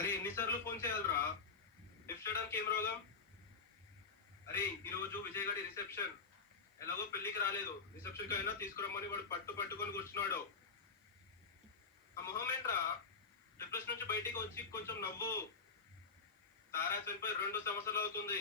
అరే ఎన్నిసార్లు ఫోన్ చేయాలరా? లిఫ్ట్ చేయడానికి ఏం రోగం? అరే ఈరోజు విజయ్ గారి రిసెప్షన్, ఎలాగో పెళ్లికి రాలేదు. రిసెప్షన్ కి అయినా తీసుకురమ్మని వాడు పట్టుకొని కూర్చున్నాడు. ఆ మొహం ఏంట్రా? డిప్రెషన్ నుంచి బయటికి వచ్చి కొంచెం నవ్వు. తారా చనిపోయి 2 సంవత్సరాలు అవుతుంది.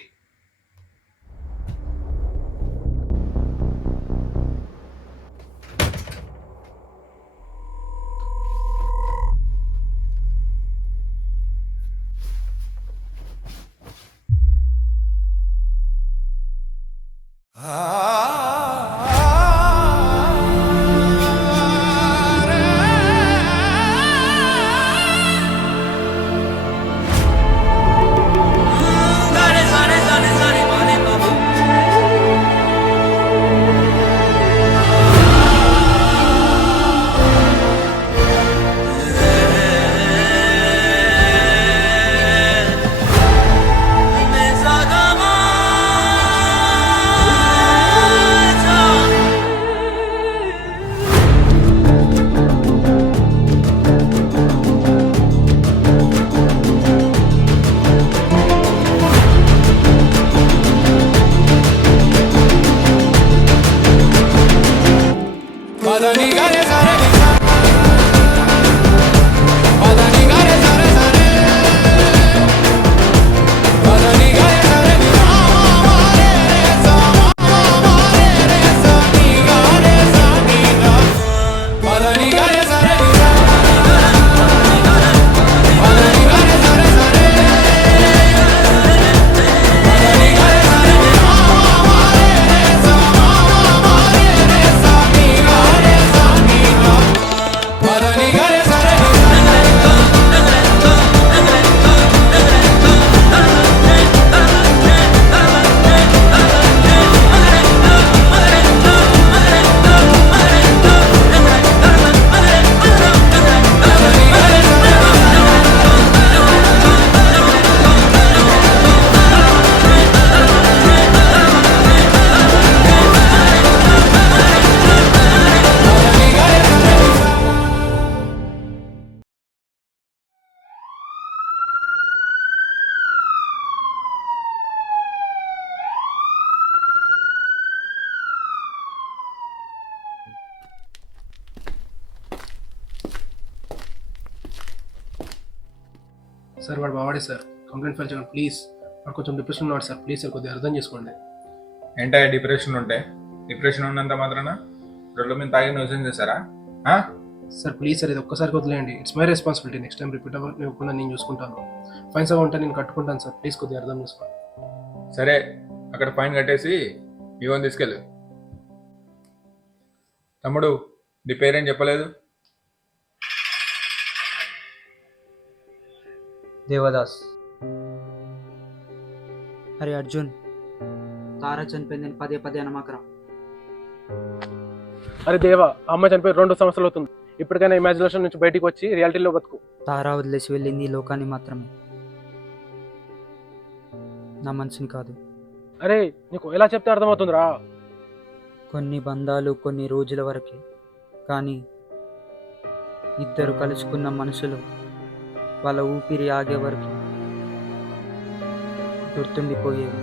సార్ వాడు బావాడే సార్, కంప్లైంట్ ఫైల్ చేయండి ప్లీజ్. వాడు కొంచెం డిప్రెషన్ ఉన్నాడు సార్, ప్లీజ్ సార్ కొద్దిగా అర్థం చేసుకోండి. ఏంటా డిప్రెషన్ ఉంటే? డిప్రెషన్ ఉన్నంత మాత్రాన రోడ్ల మీద తాగి న్యూసెన్స్ చేశారా? సార్ ప్లీజ్ సార్, ఇది ఒక్కసారి వదిలేయండి. It's my responsibility. Next time repeat అవ్వకుండా నేను చూసుకుంటాను. ఫైన్స్ అవ్వ ఉంటే నేను కట్టుకుంటాను సార్, ప్లీజ్ కొద్దిగా అర్థం చేసుకోండి. సరే, అక్కడ ఫైన్ కట్టేసి ఇవన్నీ తీసుకెళ్ళు. తమ్ముడు, నీ పేరేం చెప్పలేదు? దేవదాస్. అరే అర్జున్, తారా చనిపోయిందని పదే పదే అనమాకరా. అరే దేవా, ఆ అమ్మాయి చనిపోయి 2 సంవత్సరాలు అవుతుంది. ఇప్పటికైనా ఇమాజినేషన్ నుంచి బయటికి వచ్చి రియాలిటీలో బతుకు. తారా వదిలేసి వెళ్ళింది ఈ లోకాన్ని మాత్రమే, నా మనసుని కాదు. అరే నీకు ఎలా చెప్తే అర్థమవుతుందిరా? కొన్ని బంధాలు కొన్ని రోజుల వరకే, కానీ ఇద్దరు కలుసుకున్న మనుషులు వాళ్ళ ఊపిరి ఆగే వరకు గుర్తుండిపోయేవి.